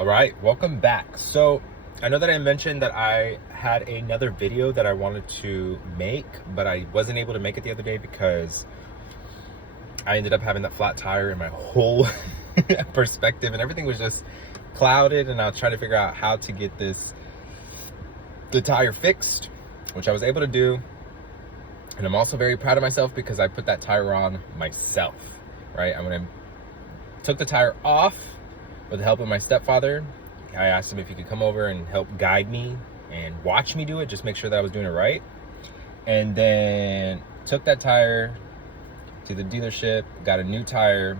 All right, welcome back. So I know that I mentioned that I had another video that I wanted to make, but I wasn't able to make it the other day because I ended up having that flat tire and my whole perspective and everything was just clouded, and I was trying to figure out how to get the tire fixed, which I was able to do. And I'm also very proud of myself because I put that tire on myself, right? Took the tire off with the help of my stepfather. I asked him if he could come over and help guide me and watch me do it, just make sure that I was doing it right. And then took that tire to the dealership, got a new tire,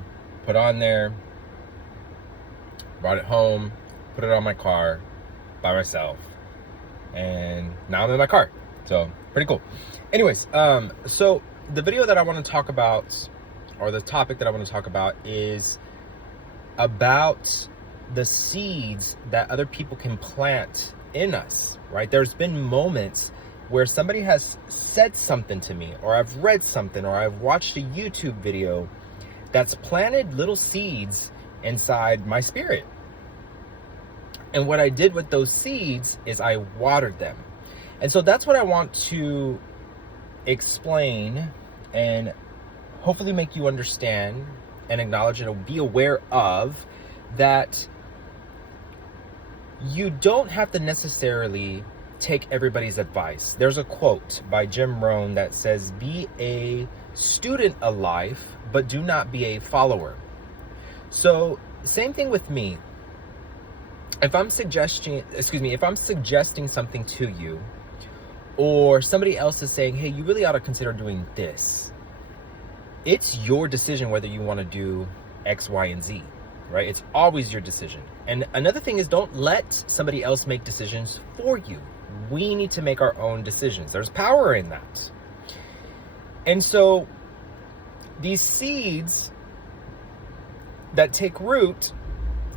put on there, brought it home, put it on my car by myself. And now I'm in my car. So pretty cool. Anyways, so the video that I want to talk about, or the topic that I want to talk about, is about the seeds that other people can plant in us, right? There's been moments where somebody has said something to me, or I've read something, or I've watched a YouTube video that's planted little seeds inside my spirit. And what I did with those seeds is I watered them. And so that's what I want to explain and hopefully make you understand and acknowledge and be aware of, that you don't have to necessarily take everybody's advice. There's a quote by Jim Rohn that says, "Be a student of life, but do not be a follower." So same thing with me. If I'm suggesting something to you, or somebody else is saying, "Hey, you really ought to consider doing this," it's your decision whether you want to do X, Y, and Z, right? It's always your decision. And another thing is, don't let somebody else make decisions for you. We need to make our own decisions. There's power in that. And so these seeds that take root,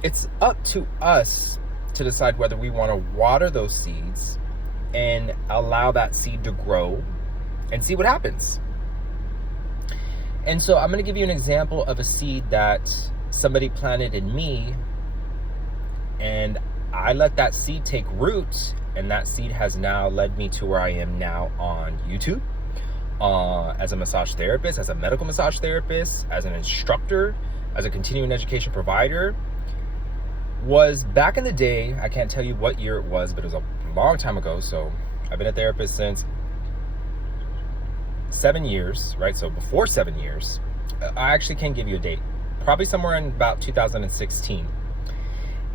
it's up to us to decide whether we want to water those seeds and allow that seed to grow and see what happens. And so I'm going to give you an example of a seed that somebody planted in me, and I let that seed take root, and that seed has now led me to where I am now on YouTube, as a massage therapist, as a medical massage therapist, as an instructor, as a continuing education provider. Was back in the day, I can't tell you what year it was, but it was a long time ago. So I've been a therapist since 7 years, right? So before 7 years, I actually can't give you a date, probably somewhere in about 2016.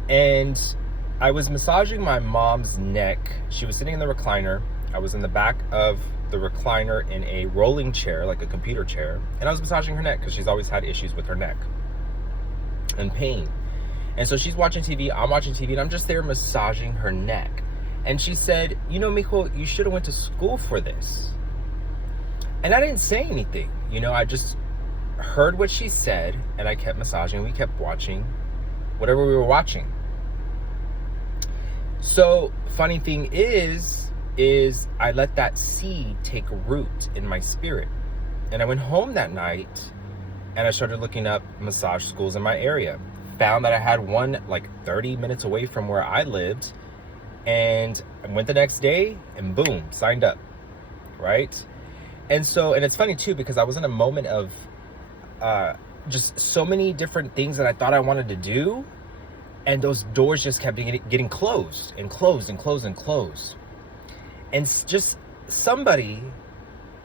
And I was massaging my mom's neck. She was sitting in the recliner. I was in the back of the recliner in a rolling chair, like a computer chair. And I was massaging her neck because she's always had issues with her neck and pain. And so she's watching TV, I'm watching TV, and I'm just there massaging her neck. And she said, "You know, Mijo, you should have went to school for this." And I didn't say anything. I just heard what she said, and I kept massaging. We kept watching whatever we were watching. So funny thing is I let that seed take root in my spirit. And I went home that night and I started looking up massage schools in my area. Found that I had one like 30 minutes away from where I lived, and I went the next day and boom, signed up, right? And it's funny too, because I was in a moment of just so many different things that I thought I wanted to do, and those doors just kept getting closed and closed and closed and closed. And just somebody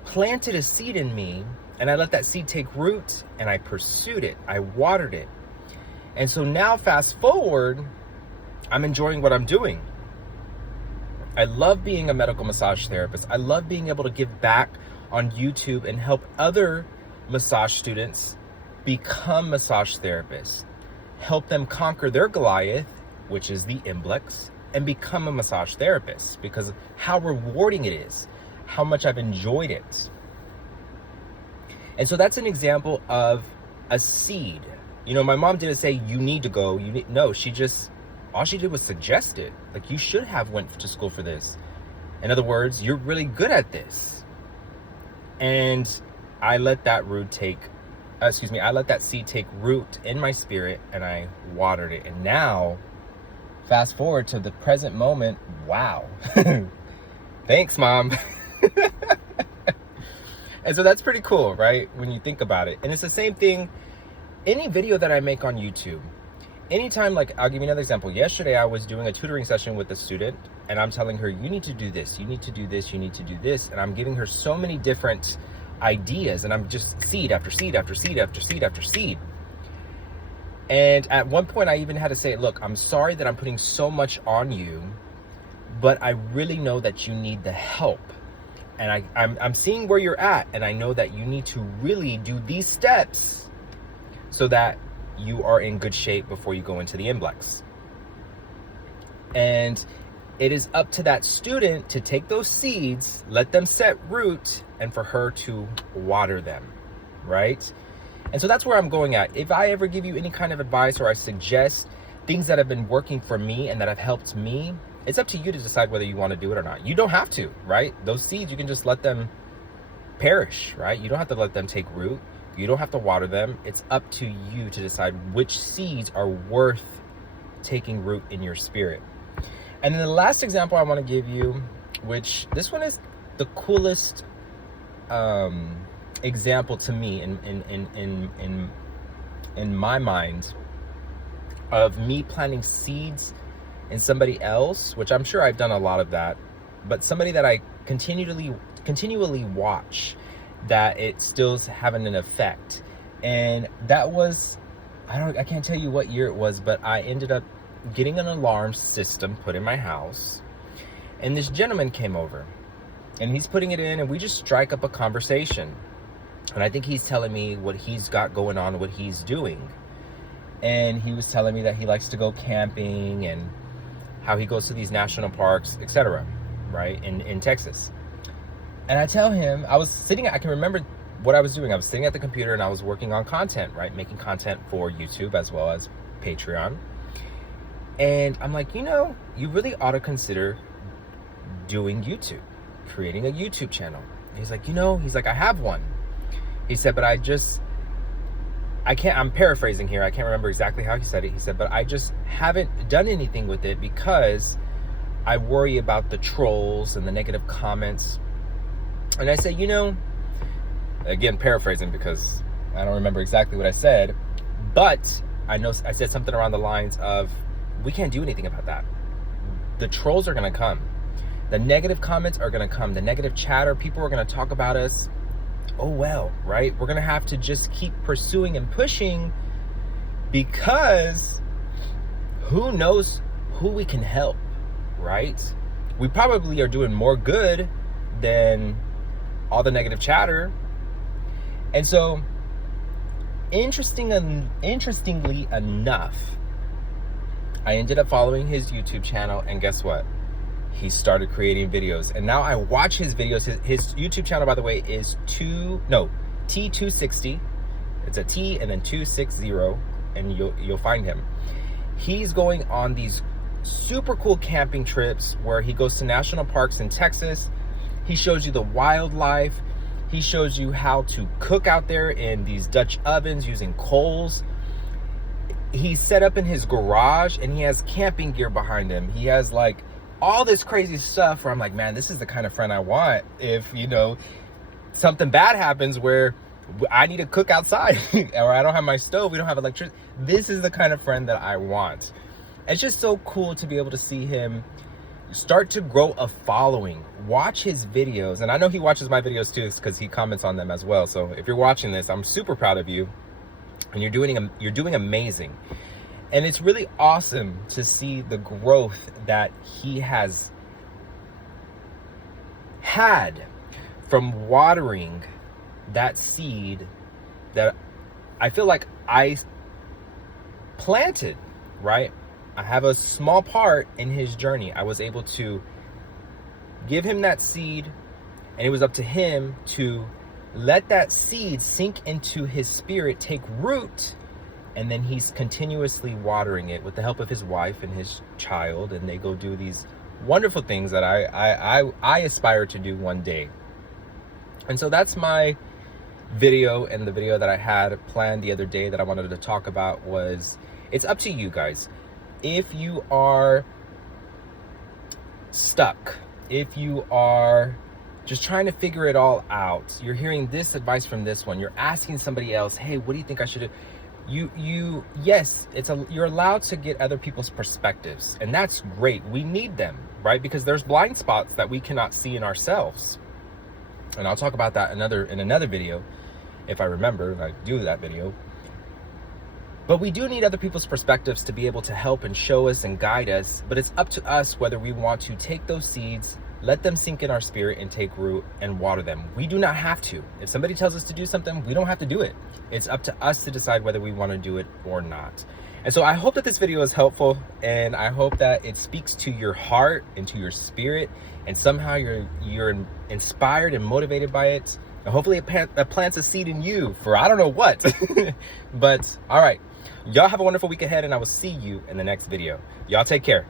planted a seed in me, and I let that seed take root, and I pursued it. I watered it. And so now fast forward, I'm enjoying what I'm doing. I love being a medical massage therapist. I love being able to give back on YouTube and help other massage students become massage therapists. Help them conquer their Goliath, which is the Imblex, and become a massage therapist, because of how rewarding it is, how much I've enjoyed it. And so that's an example of a seed. My mom didn't say, "You need to go." No, all she did was suggest it. Like, you should have went to school for this. In other words, you're really good at this. And I let that seed take root in my spirit, and I watered it. And now fast forward to the present moment. Wow. Thanks, Mom. And so that's pretty cool, right? When you think about it. And it's the same thing, any video that I make on YouTube, anytime, like, I'll give you another example. Yesterday, I was doing a tutoring session with a student, and I'm telling her, you need to do this, you need to do this, you need to do this. And I'm giving her so many different ideas, and I'm just seed after seed after seed after seed after seed. And at one point, I even had to say, look, I'm sorry that I'm putting so much on you, but I really know that you need the help. And I'm seeing where you're at, and I know that you need to really do these steps so that you are in good shape before you go into the NBLEX. And it is up to that student to take those seeds, let them set root, and for her to water them, right? And so that's where I'm going at. If I ever give you any kind of advice, or I suggest things that have been working for me and that have helped me, it's up to you to decide whether you want to do it or not. You don't have to, right? Those seeds, you can just let them perish, right? You don't have to let them take root. You don't have to water them. It's up to you to decide which seeds are worth taking root in your spirit. And then the last example I want to give you, which this one is the coolest example to me in my mind, of me planting seeds in somebody else, which I'm sure I've done a lot of that, but somebody that I continually watch, that it still's having an effect. And that was, I can't tell you what year it was, but I ended up getting an alarm system put in my house, and this gentleman came over, and he's putting it in, and we just strike up a conversation. And I think he's telling me what he's got going on, what he's doing. And he was telling me that he likes to go camping, and how he goes to these national parks, etc., right, in Texas. And I tell him, I can remember what I was doing. I was sitting at the computer, and I was working on content, right, making content for YouTube as well as Patreon. And I'm like, you really ought to consider doing YouTube, creating a YouTube channel. He's like, I have one. He said, but I'm paraphrasing here. I can't remember exactly how he said it. He said, but I just haven't done anything with it because I worry about the trolls and the negative comments. And I said, again, paraphrasing because I don't remember exactly what I said, but I know I said something around the lines of, we can't do anything about that. The trolls are going to come. The negative comments are going to come. The negative chatter, people are going to talk about us. Oh, well, right? We're going to have to just keep pursuing and pushing, because who knows who we can help, right? We probably are doing more good than all the negative chatter. And so, interestingly enough, I ended up following his YouTube channel, and guess what? He started creating videos, and now I watch his videos. His YouTube channel, by the way, is T260. It's a T and then 260, and you'll find him. He's going on these super cool camping trips where he goes to national parks in Texas. He shows you the wildlife. He shows you how to cook out there in these Dutch ovens using coals. He's set up in his garage, and he has camping gear behind him. He has like all this crazy stuff where I'm like, man, this is the kind of friend I want if, something bad happens where I need to cook outside or I don't have my stove, we don't have electricity. This is the kind of friend that I want. It's just so cool to be able to see him start to grow a following. Watch his videos. And I know he watches my videos too, because he comments on them as well. So if you're watching this, I'm super proud of you, and you're doing amazing. And it's really awesome to see the growth that he has had from watering that seed that I feel like I planted, right? I have a small part in his journey. I was able to give him that seed, and it was up to him to let that seed sink into his spirit, take root, and then he's continuously watering it with the help of his wife and his child, and they go do these wonderful things that I aspire to do one day. And so that's my video, and the video that I had planned the other day that I wanted to talk about was, it's up to you guys. if you are stuck, if you are just trying to figure it all out, you're hearing this advice from this one, you're asking somebody else, hey, what do you think I should do? Yes, you're allowed to get other people's perspectives, and that's great. We need them, right? Because there's blind spots that we cannot see in ourselves. And I'll talk about that in another video, if I remember, and I do that video. But we do need other people's perspectives to be able to help and show us and guide us. But it's up to us whether we want to take those seeds, let them sink in our spirit and take root and water them. We do not have to. If somebody tells us to do something, we don't have to do it. It's up to us to decide whether we want to do it or not. And so I hope that this video is helpful, and I hope that it speaks to your heart and to your spirit, and somehow you're inspired and motivated by it. And hopefully it plants a seed in you for I don't know what. But all right, y'all have a wonderful week ahead, and I will see you in the next video. Y'all take care.